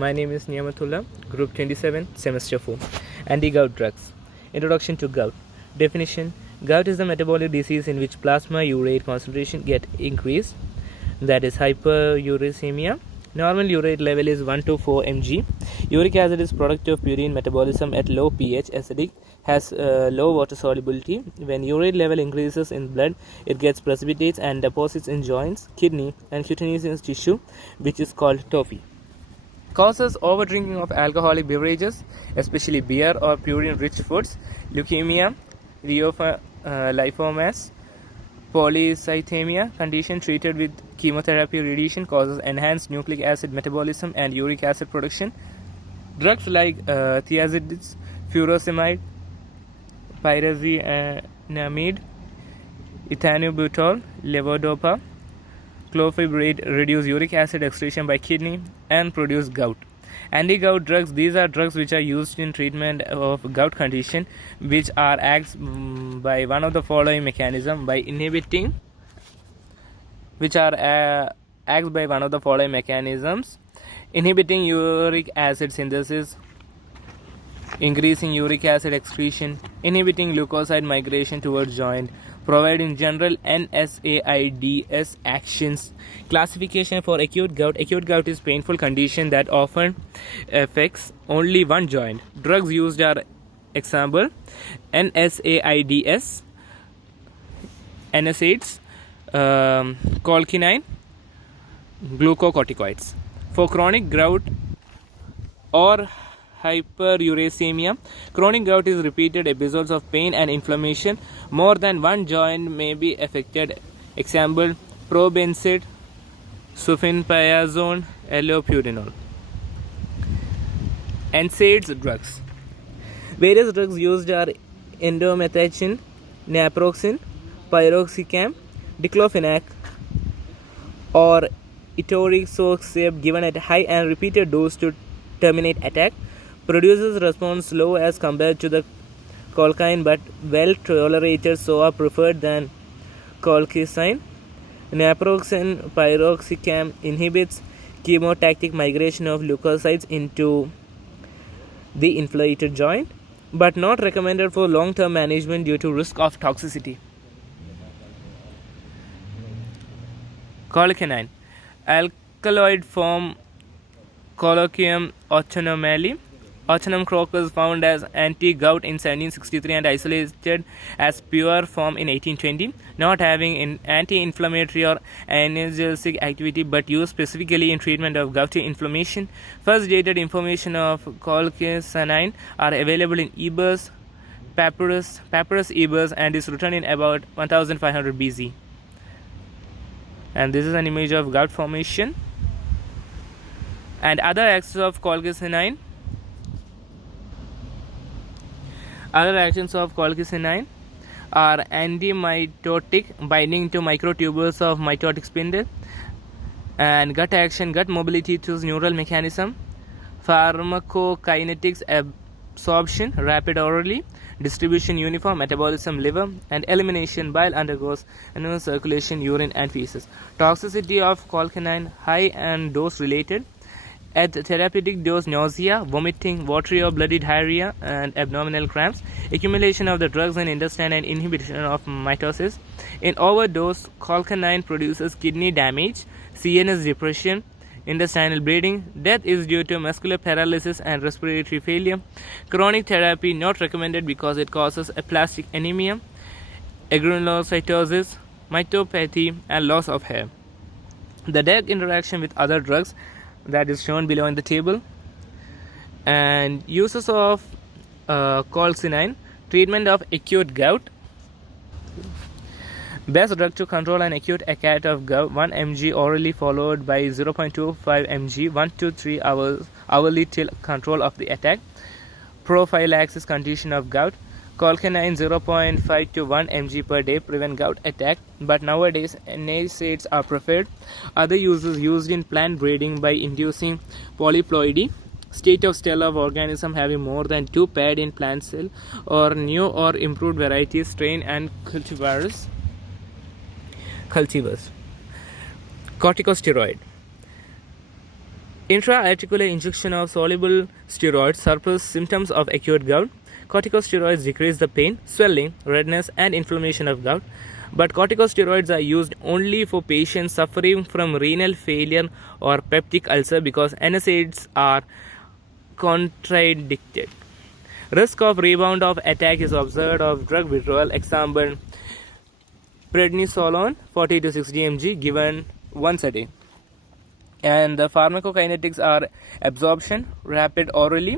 My name is Niyamatullah, Group 27, Semester 4. Anti-gout drugs. Introduction to gout. Definition. Gout is a metabolic disease in which plasma urate concentration get increased, that is hyperuricemia. Normal urate level is 1 to 4 mg. Uric acid is product of purine metabolism at low pH, acidic, has low water solubility. When urate level increases in blood, it gets precipitates and deposits in joints, kidney, and cutaneous tissue, which is called tophi. Causes overdrinking of alcoholic beverages, especially beer or purine-rich foods, leukemia, lymphomas, polycythemia. Condition treated with chemotherapy radiation causes enhanced nucleic acid metabolism and uric acid production. Drugs like thiazidides, furosemide, pyrazinamide, ethanobutol, levodopa, clofebrate reduce uric acid excretion by kidney and produce gout. Anti-gout drugs, these are drugs which are used in treatment of gout condition, which are acts by one of the following mechanism by inhibiting, inhibiting uric acid synthesis, increasing uric acid excretion, inhibiting leukocyte migration towards joint, providing general NSAIDs actions. Classification for acute gout. Acute gout is painful condition that often affects only one joint. Drugs used are example NSAIDs, NSAIDs, colchicine, glucocorticoids. For chronic gout or hyperuricemia. Chronic gout is repeated episodes of pain and inflammation. More than one joint may be affected. Example, probenecid, sulfentrazone, allopurinol. NSAIDs drugs. Various drugs used are indomethacin, naproxen, piroxicam, diclofenac, or etoposide given at high and repeated dose to terminate attack. Produces response low as compared to the colchicine but well tolerated, so are preferred than colchicine. Naproxen piroxicam inhibits chemotactic migration of leukocytes into the inflated joint, but not recommended for long-term management due to risk of toxicity. Colchicine. Alkaloid form Colloquium autonomally. Autumnum crocus found as anti-gout in 1763 and isolated as pure form in 1820, not having anti-inflammatory or analgesic activity but used specifically in treatment of gouty inflammation. First dated information of colchicine are available in Ebers, Papyrus Ebers, and is written in about 1500 BC. And this is an image of gout formation. And other actions of colchicine. Other actions of colchicine are antimitotic, binding to microtubules of mitotic spindle, and gut action, gut mobility through neural mechanism, pharmacokinetics, absorption, rapid orally, distribution uniform, metabolism liver, and elimination bile undergoes annual circulation, urine, and feces. Toxicity of colchicine, high and dose related. At therapeutic dose, nausea, vomiting, watery or bloody diarrhea, and abdominal cramps. Accumulation of the drugs in intestine and inhibition of mitosis. In overdose, colchicine produces kidney damage, CNS depression, intestinal bleeding. Death is due to muscular paralysis and respiratory failure. Chronic therapy not recommended because it causes aplastic anemia, agranulocytosis, mitopathy, and loss of hair. The drug interaction with other drugs that is shown below in the table. And uses of colchicine. Treatment of acute gout. Best drug to control an acute attack of gout: 1 mg orally followed by 0.25 mg 1 to 3 hours hourly till control of the attack. Prophylaxis condition of gout. Colchicine 0.5 to 1 mg per day prevent gout attack, but nowadays NSAIDs are preferred. Other uses used in plant breeding by inducing polyploidy, state of cell of organism having more than 2 paired in plant cell, or new or improved varieties, strain, and cultivars. Corticosteroid. Intra-articular injection of soluble steroids suppress symptoms of acute gout. Corticosteroids decrease the pain, swelling, redness, and inflammation of gout. But corticosteroids are used only for patients suffering from renal failure or peptic ulcer because NSAIDs are contraindicated. Risk of rebound of attack is observed of drug withdrawal. Example, prednisolone 40 to 60 mg given once a day. And the pharmacokinetics are absorption, rapid orally,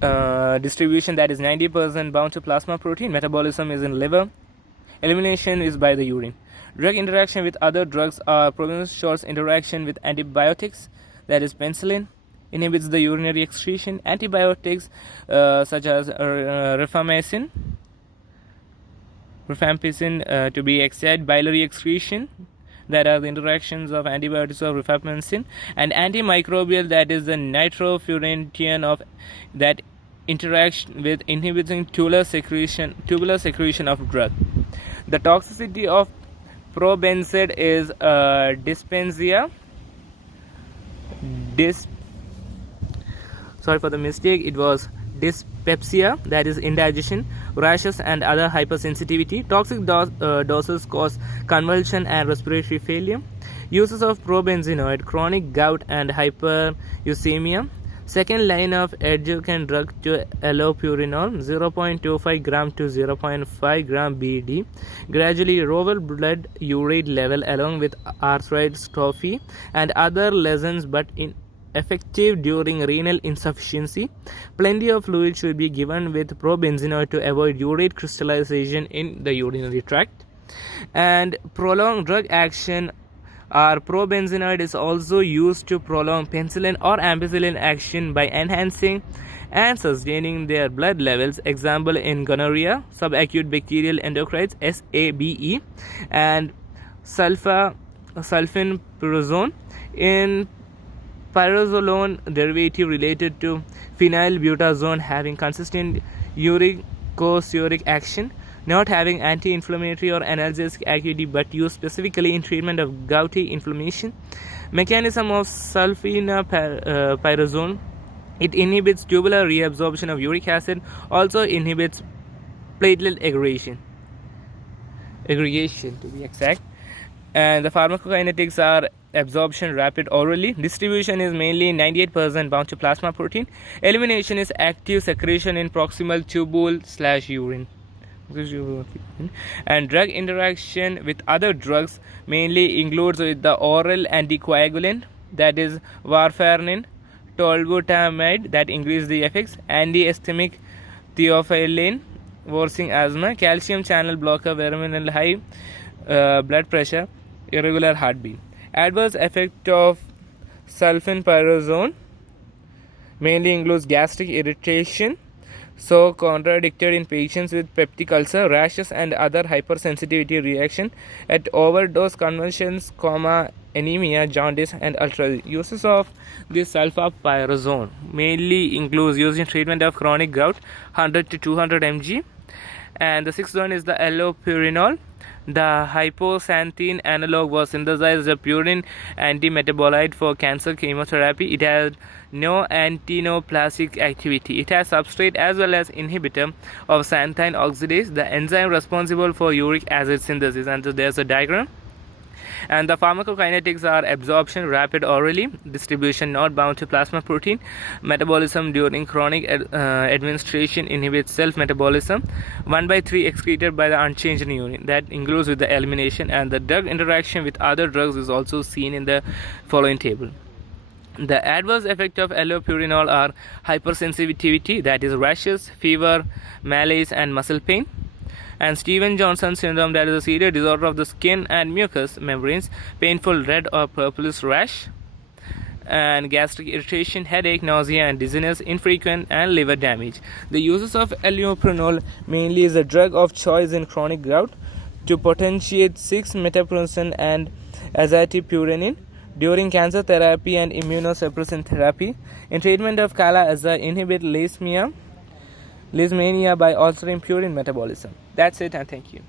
distribution, that is 90% bound to plasma protein, metabolism is in liver, elimination is by the urine. Drug interaction with other drugs are Provenance-Short's interaction with antibiotics, that is penicillin, inhibits the urinary excretion. Antibiotics such as rifampicin to be exact, biliary excretion, that are the interactions of antibiotics of rifampicin, and antimicrobial, that is the nitrofurantoin of that interaction with inhibiting tubular secretion of drug. The toxicity of probenzid is dyspepsia. Sorry for the mistake, it was dyspepsia, that is indigestion, rashes, and other hypersensitivity. Toxic doses cause convulsion and respiratory failure. Uses of probenzinoid, chronic gout and hyperuricemia. Second line of adjuvant drug to allopurinol, 0.25 gram to 0.5 gram BD. Gradually lower blood urate level along with arthritis, trophy, and other lesions, but effective during renal insufficiency. Plenty of fluid should be given with probenzinoid to avoid urate crystallization in the urinary tract. And prolonged drug action or probenzinoid is also used to prolong penicillin or ampicillin action by enhancing and sustaining their blood levels. Example, in gonorrhea, subacute bacterial endocrites, SABE, and sulfenpyrazone. In pyrazolone derivative related to phenylbutazone having consistent uricosuric action, not having anti-inflammatory or analgesic activity but used specifically in treatment of gouty inflammation. Mechanism of sulfenpyrazone: it inhibits tubular reabsorption of uric acid, also inhibits platelet aggregation to be exact. And the pharmacokinetics are absorption, rapid orally, distribution is mainly 98% bound to plasma protein, elimination is active secretion in proximal tubule/urine. And drug interaction with other drugs mainly includes with the oral anticoagulant, that is warfarin, tolbutamide, that increase the effects, antihistaminic theophylline, worsening asthma, calcium channel blocker, verminal, high blood pressure, irregular heartbeat. Adverse effect of sulfenpyrazone mainly includes gastric irritation, so contradicted in patients with peptic ulcer, rashes, and other hypersensitivity reaction at overdose, convulsions, coma, anemia, jaundice, and ulcer. Uses of this sulfapyrazone mainly includes used in treatment of chronic gout, 100 to 200 mg. And the sixth one is the allopurinol. The hypoxanthine analog was synthesized as a purine antimetabolite for cancer chemotherapy. It has no antinoplastic activity. It has substrate as well as inhibitor of xanthine oxidase, the enzyme responsible for uric acid synthesis. And so there's a diagram. And the pharmacokinetics are absorption, rapid orally, distribution not bound to plasma protein, metabolism during chronic administration inhibits self-metabolism, 1/3 excreted by the unchanged urine, that includes with the elimination. And the drug interaction with other drugs is also seen in the following table. The adverse effect of allopurinol are hypersensitivity, that is rashes, fever, malaise, and muscle pain. And Stevens-Johnson syndrome, that is a serious disorder of the skin and mucous membranes, painful red or purplish rash, and gastric irritation, headache, nausea, and dizziness, infrequent, and liver damage. The uses of allopurinol mainly is a drug of choice in chronic gout to potentiate 6-methotrexate and azathioprine during cancer therapy and immunosuppressant therapy. In treatment of Kala-Azar, inhibit leishmania by altering purine metabolism. That's it, and thank you.